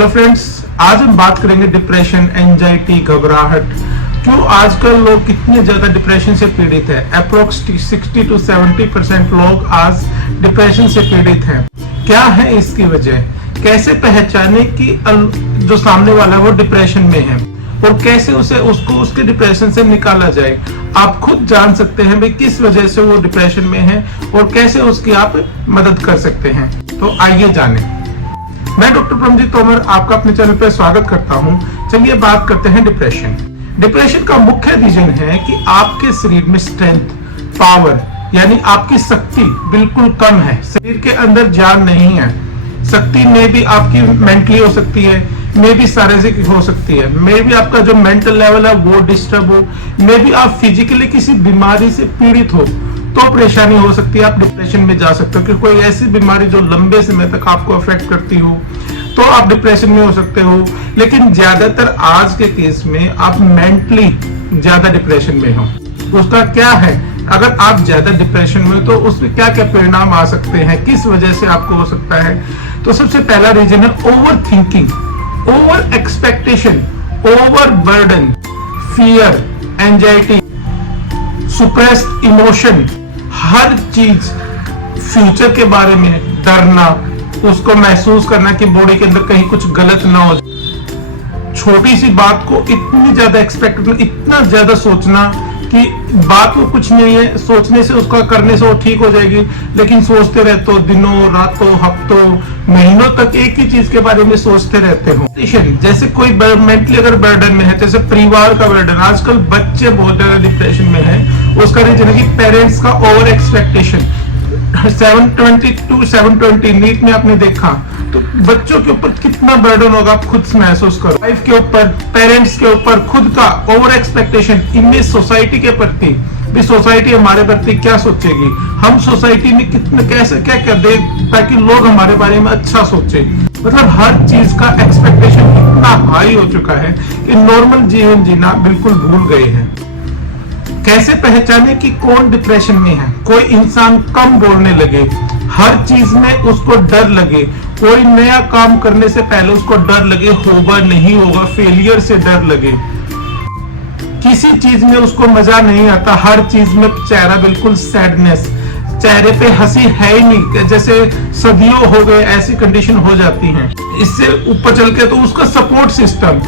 Hello friends, आज हम बात करेंगे डिप्रेशन, एंजाइटी, घबराहट। क्यों आजकल लोग कितने ज्यादा डिप्रेशन से पीड़ित है। अप्रोक्स 60 to 70% लोग आज डिप्रेशन से पीड़ित हैं। क्या है इसकी वजह? कैसे पहचाने कि जो सामने वाला है वो डिप्रेशन में है और कैसे उसको उसके डिप्रेशन से निकाला जाए। आप खुद जान सकते हैं भाई किस वजह से वो डिप्रेशन में है और कैसे उसकी आप मदद कर सकते हैं। तो आइए जानें। मैं डॉक्टर परमजीत तोमर आपका अपने चैनल पर स्वागत करता हूं। चलिए बात करते हैं डिप्रेशन। डिप्रेशन का मुख्य रीजन है कि आपके शरीर में स्ट्रेंथ, पावर यानी आपकी शक्ति बिल्कुल कम है। शरीर के अंदर जान नहीं है। शक्ति में भी आपकी मेंटली हो सकती है, मे भी शारीरिक हो सकती है, मे भी आपका जो मेंटल लेवल है वो डिस्टर्ब हो, मे भी आप फिजिकली किसी बीमारी से पीड़ित हो तो परेशानी हो सकती है। आप डिप्रेशन में जा सकते हो कि कोई ऐसी बीमारी जो लंबे समय तक आपको अफेक्ट करती हो तो आप डिप्रेशन में हो सकते हो। लेकिन ज्यादातर आज के केस में आप मेंटली ज्यादा डिप्रेशन में हो। उसका क्या है? अगर आप ज्यादा डिप्रेशन में हो तो उसमें क्या क्या परिणाम आ सकते हैं, किस वजह से आपको हो सकता है। तो सबसे पहला रीजन है over thinking, over expectation, over burden, fear, anxiety, suppressed emotion. हर चीज, फ्यूचर के बारे में डरना, उसको महसूस करना कि बॉडी के अंदर कहीं कुछ गलत ना हो। छोटी सी बात को इतनी ज्यादा एक्सपेक्ट करना, इतना ज्यादा सोचना कि बात को कुछ नहीं है, सोचने से उसका करने से वो ठीक हो जाएगी, लेकिन सोचते रहते हो दिनों रातों हफ्तों महीनों तक एक ही चीज के बारे में सोचते रहते हो। जैसे कोई मेंटली अगर बर्डन में है, जैसे परिवार का बर्डन, आजकल बच्चे बहुत ज्यादा डिप्रेशन में है। उसका रीजन है कि पेरेंट्स का ओवर एक्सपेक्टेशन। 720 to 720 नीट में आपने देखा तो बच्चों के ऊपर कितना बर्डन होगा आप खुद महसूस करो। लाइफ के ऊपर, पेरेंट्स के ऊपर, खुद का ओवर एक्सपेक्टेशन, इनमें सोसाइटी के प्रति भी, सोसाइटी हमारे प्रति क्या सोचेगी, हम सोसाइटी में कितने कैसे क्या कर दे ताकि लोग हमारे बारे में अच्छा सोचे। मतलब हर चीज का एक्सपेक्टेशन इतना हाई हो चुका है कि नॉर्मल जीवन जीना बिल्कुल भूल गए हैं। कैसे पहचाने कि कौन डिप्रेशन में है? कोई इंसान कम बोलने लगे, हर चीज में उसको डर लगे, कोई नया काम करने से पहले उसको डर लगे होगा नहीं होगा, फेलियर से डर लगे, किसी चीज में उसको मजा नहीं आता, हर चीज में चेहरा बिल्कुल सैडनेस, चेहरे पे हंसी है ही नहीं, जैसे सदियों हो गए, ऐसी कंडीशन हो जाती है। इससे ऊपर चल के तो उसका सपोर्ट सिस्टम,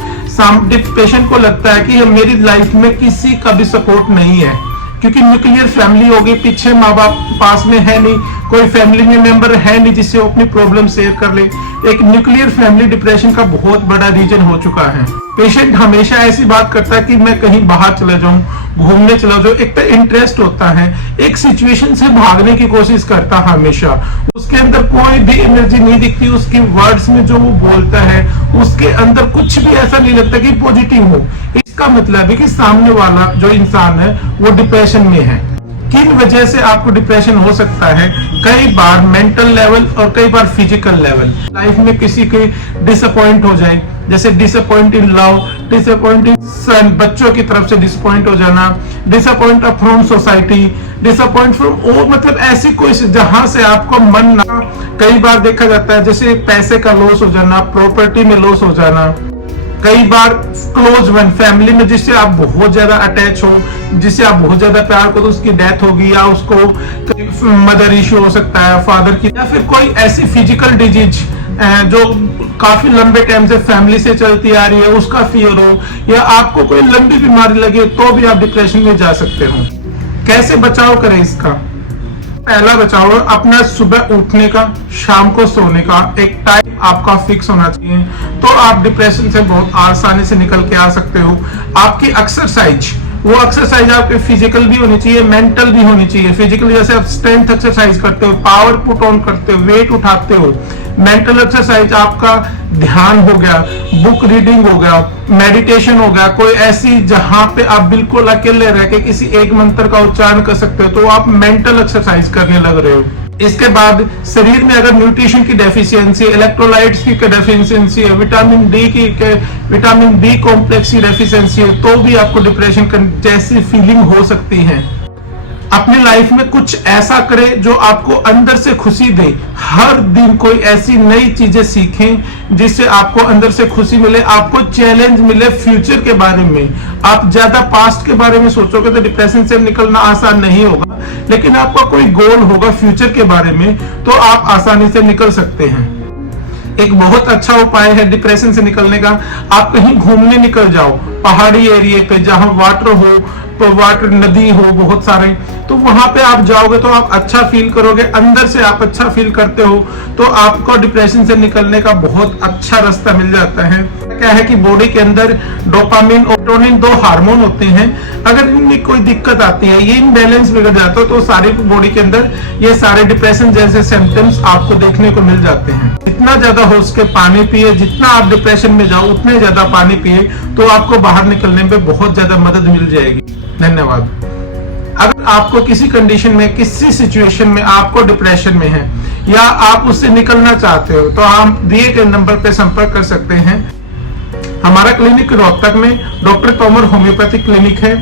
पेशेंट को लगता है कि मेरी लाइफ में किसी का भी सपोर्ट नहीं है, क्योंकि न्यूक्लियर फैमिली होगी, पीछे माँ बाप पास में है नहीं, कोई फैमिली में मेंबर है नहीं जिससे वो अपनी प्रॉब्लम शेयर कर ले। एक न्यूक्लियर फैमिली डिप्रेशन का बहुत बड़ा रीजन हो चुका है। पेशेंट हमेशा ऐसी बात करता है कि मैं कहीं बाहर चला जाऊं, घूमने चला जाऊं। एक तो इंटरेस्ट होता है, एक सिचुएशन से भागने की कोशिश करता है हमेशा। उसके अंदर कोई भी एनर्जी नहीं दिखती, उसके वर्ड्स में जो वो बोलता है उसके अंदर कुछ भी ऐसा नहीं लगता कि पॉजिटिव हो। इसका मतलब है कि सामने वाला जो इंसान है वो डिप्रेशन में है। किन वजह से आपको डिप्रेशन हो सकता है? कई बार मेंटल लेवल और कई बार फिजिकल लेवल। लाइफ में किसी के डिसअपॉइंट हो जाए, जैसे डिसअपॉइंट इन लव, डिसअपॉइंट इन सन, बच्चों की तरफ से डिसअपॉइंट हो जाना, disappoint from society, disappoint from और मतलब ऐसी कोई जहां से आपको मन ना। कई बार देखा जाता है जैसे पैसे का लॉस हो जाना, प्रॉपर्टी में लॉस हो जाना। कई बार क्लोज वन, फैमिली में जिससे आप बहुत ज्यादा अटैच हो, जिससे आप बहुत ज्यादा प्यार करो, उसकी डेथ होगी, या उसको मदर इश्यू हो सकता है, फादर की, या फिर कोई ऐसी फिजिकल डिजीज जो काफी लंबे टाइम से फैमिली से चलती आ रही है, उसका फियर हो, या आपको कोई लंबी बीमारी लगे तो भी आप डिप्रेशन में जा सकते हो। कैसे बचाव करें इसका? पहला बचाव अपना सुबह उठने का, शाम को सोने का एक टाइम आपका फिक्स होना चाहिए, तो आप डिप्रेशन से बहुत आसानी से निकल के आ सकते हो। आपकी एक्सरसाइज, वो एक्सरसाइज आपके फिजिकल भी होनी चाहिए, मेंटल भी होनी चाहिए। फिजिकल जैसे आप स्ट्रेंथ एक्सरसाइज करते हो, पावर पुट ऑन करते हो, वेट उठाते हो। मेंटल एक्सरसाइज आपका ध्यान हो गया, बुक रीडिंग हो गया, मेडिटेशन हो गया, कोई ऐसी जहां पे आप बिल्कुल अकेले रह के किसी एक मंत्र का उच्चारण कर सकते हो, तो आप मेंटल एक्सरसाइज करने लग रहे हो। इसके बाद शरीर में अगर न्यूट्रिशन की डेफिशिएंसी, इलेक्ट्रोलाइट्स की डेफिशिएंसी है, विटामिन बी कॉम्प्लेक्स की डेफिशिएंसी है, तो भी आपको डिप्रेशन जैसी फीलिंग हो सकती है। अपनी लाइफ में कुछ ऐसा करें जो आपको अंदर से खुशी दे। हर दिन कोई ऐसी नई चीजें सीखें जिससे आपको अंदर से खुशी मिले, आपको चैलेंज मिले फ्यूचर के बारे में। आप ज्यादा पास्ट के बारे में सोचोगे तो डिप्रेशन से निकलना आसान नहीं होगा, लेकिन आपका कोई गोल होगा फ्यूचर के बारे में तो आप आसानी से निकल सकते हैं। एक बहुत अच्छा उपाय है डिप्रेशन से निकलने का, आप कहीं घूमने निकल जाओ, पहाड़ी एरिया पे जहां वाटर हो, वाटर नदी हो बहुत सारे, तो वहां पे आप जाओगे तो आप अच्छा फील करोगे, अंदर से आप अच्छा फील करते हो तो आपको डिप्रेशन से निकलने का बहुत अच्छा रास्ता मिल जाता है। क्या है कि बॉडी के अंदर डोपामिन और सेरोटोनिन 2 हार्मोन होते हैं, अगर इनमें कोई दिक्कत आती है, ये इनबैलेंस बिगड़ जाता है तो सारी बॉडी के अंदर ये सारे डिप्रेशन जैसे सिम्टम्स आपको देखने को मिल जाते हैं। जितना ज्यादा हो सके पानी पिए, जितना आप डिप्रेशन में जाओ उतने ज्यादा पानी पिए तो आपको बाहर निकलने में बहुत ज्यादा मदद मिल जाएगी। धन्यवाद। अगर आपको किसी कंडीशन में, किसी सिचुएशन में आपको डिप्रेशन में है या आप उससे निकलना चाहते हो तो आप दिए गए नंबर पर संपर्क कर सकते हैं। हमारा क्लिनिक रोहतक में डॉक्टर तोमर होम्योपैथिक क्लिनिक है।